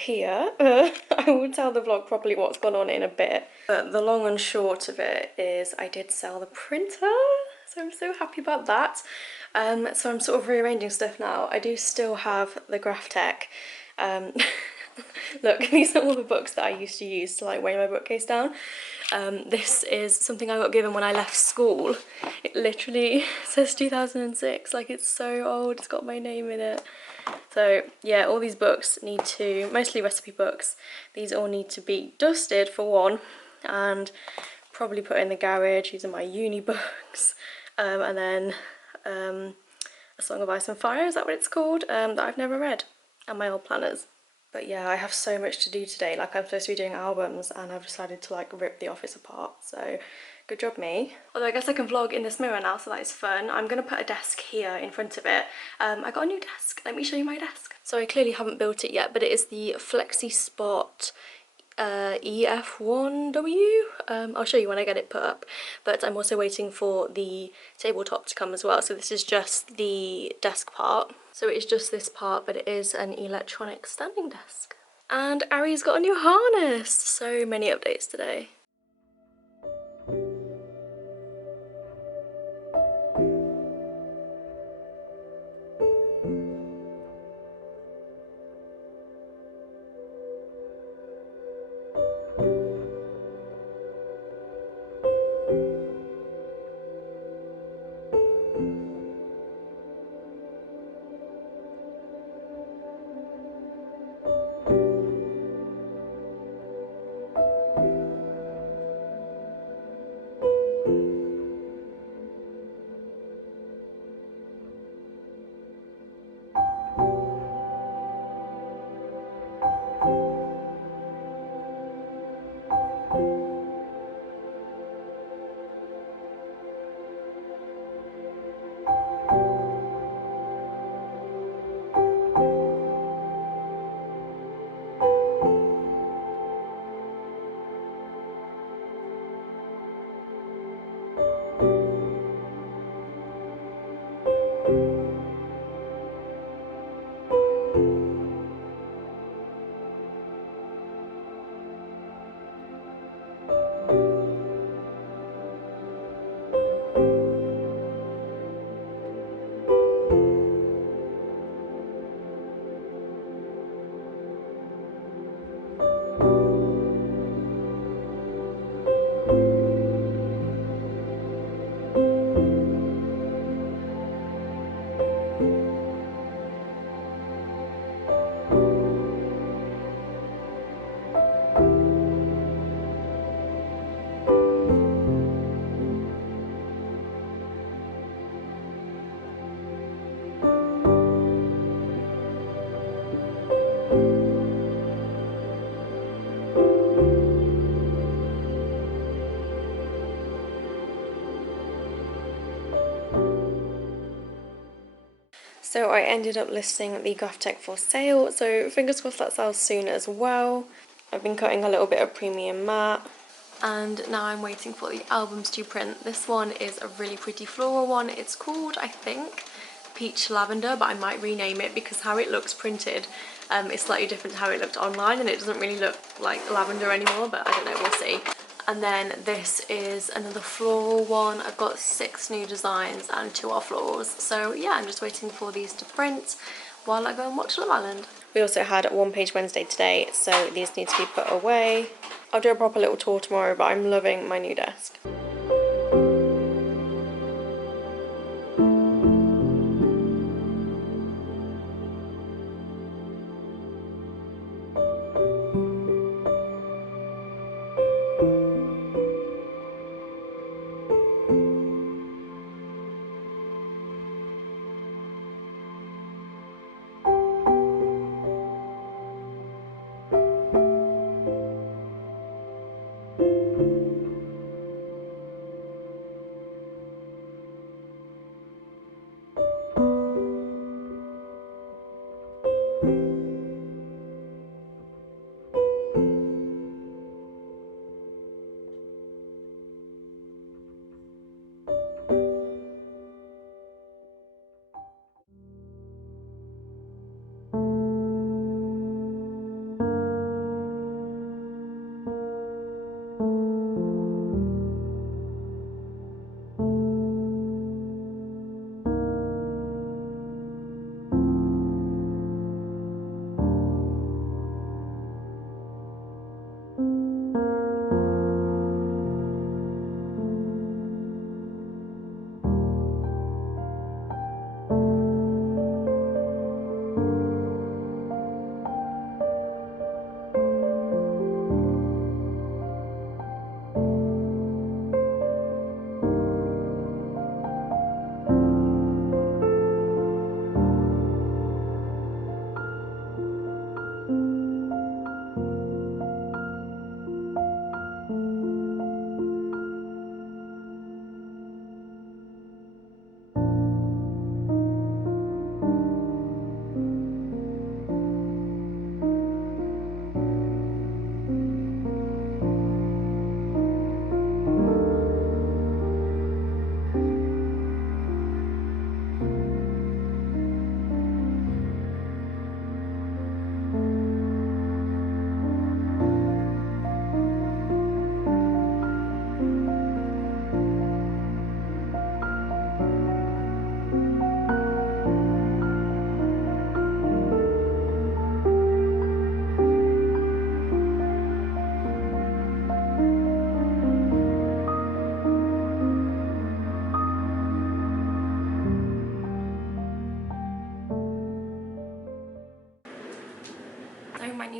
here. I will tell the vlog properly what's gone on in a bit. But the long and short of it is I did sell the printer. So I'm so happy about that. So I'm sort of rearranging stuff now. I do still have the Graphtec. Look, these are all the books that I used to use to like weigh my bookcase down. This is something I got given when I left school. It literally says 2006, like it's so old, it's got my name in it. So yeah, all these books need to, mostly recipe books, these all need to be dusted for one, and probably put in the garage. These are my uni books, and then A Song of Ice and Fire, is that what it's called, that I've never read, and my old planners. But yeah, I have so much to do today. Like, I'm supposed to be doing albums and I've decided to like rip the office apart, so good job me. Although I guess I can vlog in this mirror now, so that is fun. I'm gonna put a desk here in front of it. I got a new desk, let me show you my desk. So I clearly haven't built it yet, but it is the Flexi Spot EF1W. I'll show you when I get it put up, but I'm also waiting for the tabletop to come as well. So this is just the desk part. So it's just this part, but it is an electronic standing desk. And Ari's got a new harness. So many updates today. So I ended up listing the Graphtec for sale, so fingers crossed that sells soon as well. I've been cutting a little bit of premium matte, and now I'm waiting for the albums to print. This one is a really pretty floral one. It's called, I think, Peach Lavender, but I might rename it because how it looks printed is slightly different to how it looked online, and it doesn't really look like lavender anymore, but I don't know, we'll see. And then this is another floral one. I've got 6 new designs and 2 are florals. So yeah, I'm just waiting for these to print while I go and watch Love Island. We also had a One Page Wednesday today, so these need to be put away. I'll do a proper little tour tomorrow, but I'm loving my new desk.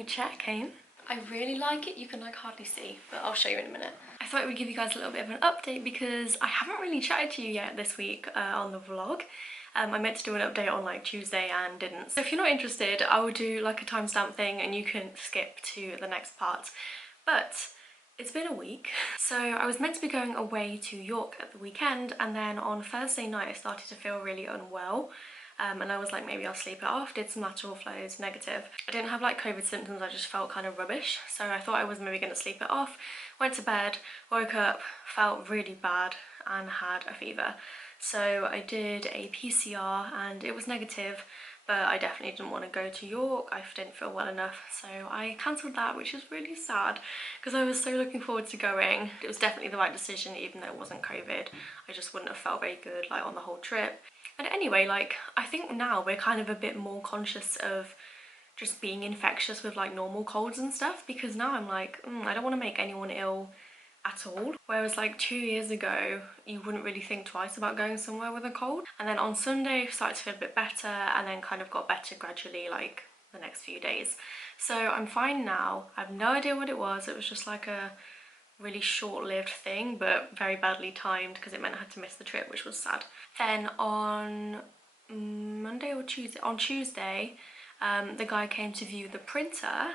new chair came. I really like it. You can like hardly see, but I'll show you in a minute. I thought I would give you guys a little bit of an update because I haven't really chatted to you yet this week on the vlog. I meant to do an update on like Tuesday and didn't. So if you're not interested, I will do like a timestamp thing and you can skip to the next part. But it's been a week. So I was meant to be going away to York at the weekend, and then on Thursday night I started to feel really unwell. And I was like, maybe I'll sleep it off, did some lateral flows, negative. I didn't have like COVID symptoms, I just felt kind of rubbish. So I thought I was maybe going to sleep it off, went to bed, woke up, felt really bad and had a fever. So I did a PCR and it was negative, but I definitely didn't want to go to York. I didn't feel well enough, so I cancelled that, which is really sad because I was so looking forward to going. It was definitely the right decision, even though it wasn't COVID. I just wouldn't have felt very good like on the whole trip. And anyway, like I think now we're kind of a bit more conscious of just being infectious with like normal colds and stuff, because now I'm like, I don't want to make anyone ill at all. Whereas like 2 years ago, you wouldn't really think twice about going somewhere with a cold. And then on Sunday, I started to feel a bit better and then kind of got better gradually like the next few days. So I'm fine now. I have no idea what it was. It was just like a really short-lived thing, but very badly timed because it meant I had to miss the trip, which was sad. Then on Monday or Tuesday, on Tuesday, the guy came to view the printer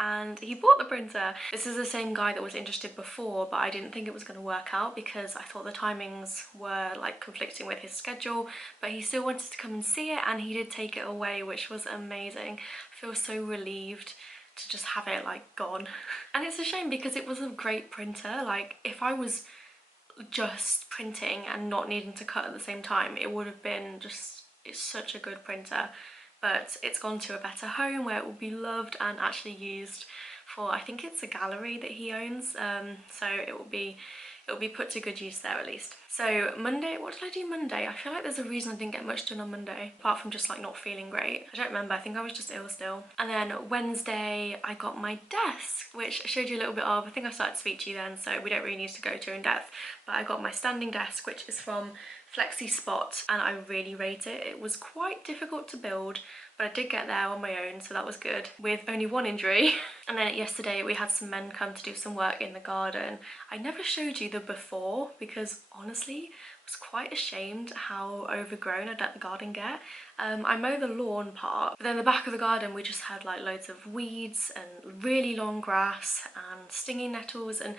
and he bought the printer. This is the same guy that was interested before, but I didn't think it was going to work out because I thought the timings were like conflicting with his schedule, but he still wanted to come and see it and he did take it away, which was amazing. I feel so relieved to just have it like gone. And it's a shame because it was a great printer. Like if I was just printing and not needing to cut at the same time, it would have been just, it's such a good printer. But it's gone to a better home where it will be loved and actually used for, I think it's a gallery that he owns, so it will be put to good use there at least. So Monday, what did I do Monday? I feel like there's a reason I didn't get much done on Monday, apart from just like not feeling great. I don't remember, I think I was just ill still. And then Wednesday, I got my desk, which I showed you a little bit of. I think I started to speak to you then, so we don't really need to go too in depth. But I got my standing desk, which is from Flexi Spot, and I really rate it. It was quite difficult to build, but I did get there on my own, so that was good, with only one injury. And then yesterday we had some men come to do some work in the garden. I never showed you the before because honestly I was quite ashamed how overgrown I let the garden get. I mow the lawn part, but then the back of the garden we just had like loads of weeds and really long grass and stinging nettles and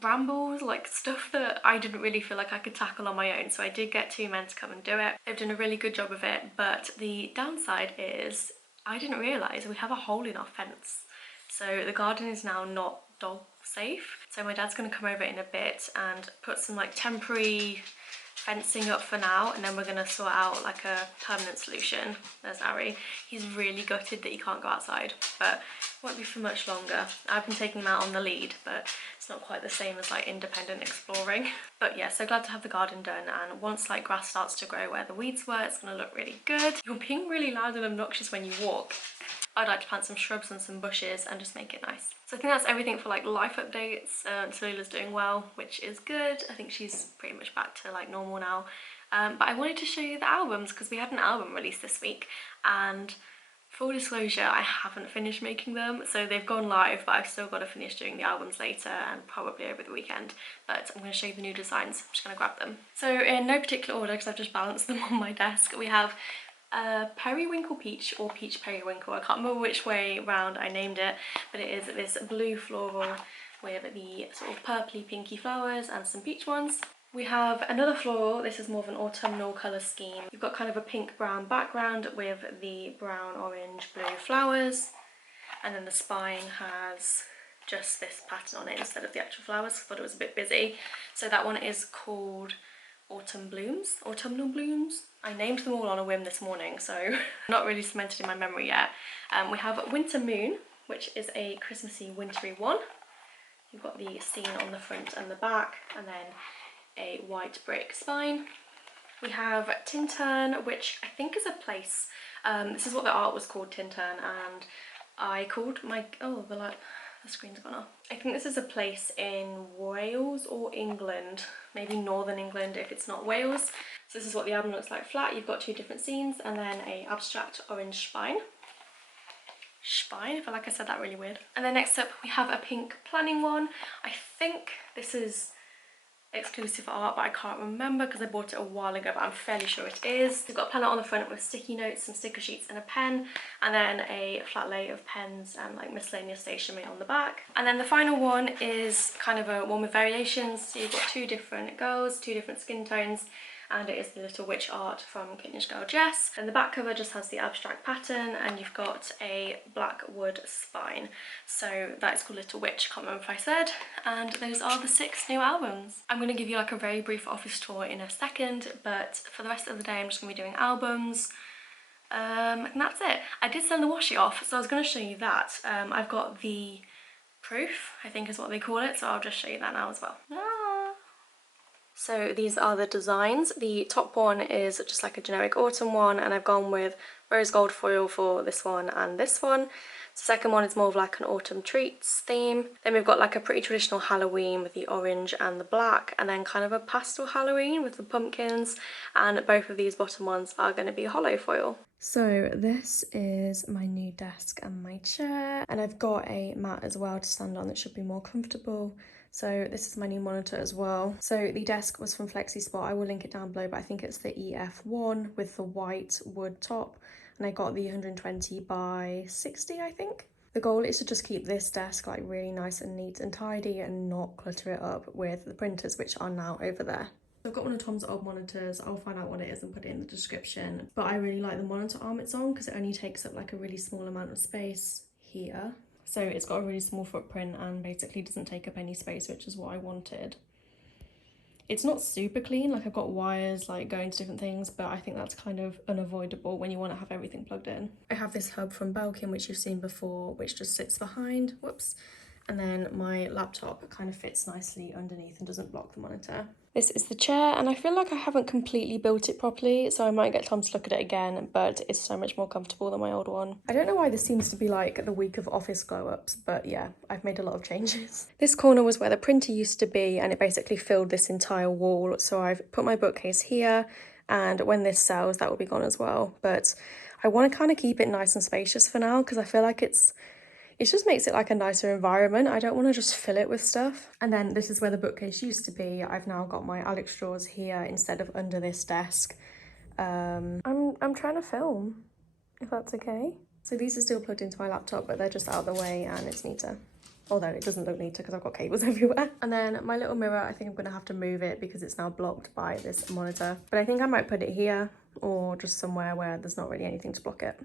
brambles, like stuff that I didn't really feel like I could tackle on my own. So I did get 2 men to come and do it. They've done a really good job of it, but the downside is I didn't realise we have a hole in our fence. So the garden is now not dog safe. So my dad's going to come over in a bit and put some like temporary fencing up for now, and then we're going to sort out like a permanent solution. There's Ari. He's really gutted that he can't go outside, but it won't be for much longer. I've been taking him out on the lead, but it's not quite the same as like independent exploring. But yeah, so glad to have the garden done, and once like grass starts to grow where the weeds were, it's going to look really good. You're being really loud and obnoxious when you walk. I'd like to plant some shrubs and some bushes and just make it nice. So I think that's everything for like life updates. Talila's doing well, which is good. I think she's pretty much back to like normal now. But I wanted to show you the albums because we had an album release this week, and full disclosure, I haven't finished making them. So they've gone live, but I've still got to finish doing the albums later and probably over the weekend. But I'm going to show you the new designs. I'm just going to grab them. So in no particular order because I've just balanced them on my desk, we have Periwinkle Peach or Peach Periwinkle. I can't remember which way round I named it, but it is this blue floral with the sort of purpley pinky flowers and some peach ones. We have another floral. This is more of an autumnal colour scheme. You've got kind of a pink brown background with the brown orange blue flowers, and then the spine has just this pattern on it instead of the actual flowers. I thought it was a bit busy. So that one is called Autumnal Blooms. I named them all on a whim this morning, so not really cemented in my memory yet. We have Winter Moon, which is a Christmassy wintry one. You've got the scene on the front and the back, and then a white brick spine. We have Tintern, which I think is a place. This is what the art was called, Tintern, and I called my, the screen's gone off. I think this is a place in Wales or England, maybe northern England if it's not Wales. So this is what the album looks like flat. You've got 2 different scenes and then a abstract orange spine. spine. I feel like I said that really weird. And then next up we have a pink planning one. I think this is exclusive art, but I can't remember because I bought it a while ago, but I'm fairly sure it is. We've got a planner on the front with sticky notes, some sticker sheets and a pen, and then a flat lay of pens and like miscellaneous stationery on the back. And then the final one is kind of a one with variations. So you've got two different girls, two different skin tones, and it is the Little Witch art from Kittenish Girl Jess. And the back cover just has the abstract pattern, and you've got a black wood spine. So that is called Little Witch, can't remember if I said. And those are the 6 new albums. I'm going to give you like a very brief office tour in a second, but for the rest of the day I'm just going to be doing albums. And that's it. I did send the washi off, so I was going to show you that. I've got the proof, I think is what they call it, so I'll just show you that now as well. So these are the designs. The top one is just like a generic autumn one, and I've gone with rose gold foil for this one and this one. The second one is more of like an autumn treats theme. Then we've got like a pretty traditional Halloween with the orange and the black, and then kind of a pastel Halloween with the pumpkins, and both of these bottom ones are going to be hollow foil. So this is my new desk and my chair, and I've got a mat as well to stand on that should be more comfortable. So this is my new monitor as well. So the desk was from FlexiSpot. I will link it down below, but I think it's the EF1 with the white wood top, and I got the 120 by 60, I think. The goal is to just keep this desk like really nice and neat and tidy and not clutter it up with the printers, which are now over there. I've got one of Tom's old monitors. I'll find out what it is and put it in the description. But I really like the monitor arm it's on because it only takes up like a really small amount of space here. So it's got a really small footprint and basically doesn't take up any space, which is what I wanted. It's not super clean, like I've got wires like going to different things, but I think that's kind of unavoidable when you want to have everything plugged in. I have this hub from Belkin, which you've seen before, which just sits behind, whoops. And then my laptop kind of fits nicely underneath and doesn't block the monitor. This is the chair, and I feel like I haven't completely built it properly, so I might get Tom to look at it again, but it's so much more comfortable than my old one. I don't know why this seems to be like the week of office glow-ups, but yeah, I've made a lot of changes. This corner was where the printer used to be, and it basically filled this entire wall, so I've put my bookcase here, and when this sells, that will be gone as well. But I want to kind of keep it nice and spacious for now, because I feel like it just makes it like a nicer environment. I don't want to just fill it with stuff. And then this is where the bookcase used to be. I've now got my Alex drawers here instead of under this desk. I'm trying to film, if that's okay. So these are still plugged into my laptop, but they're just out of the way and it's neater. Although it doesn't look neater because I've got cables everywhere. And then my little mirror, I think I'm gonna have to move it because it's now blocked by this monitor. But I think I might put it here or just somewhere where there's not really anything to block it.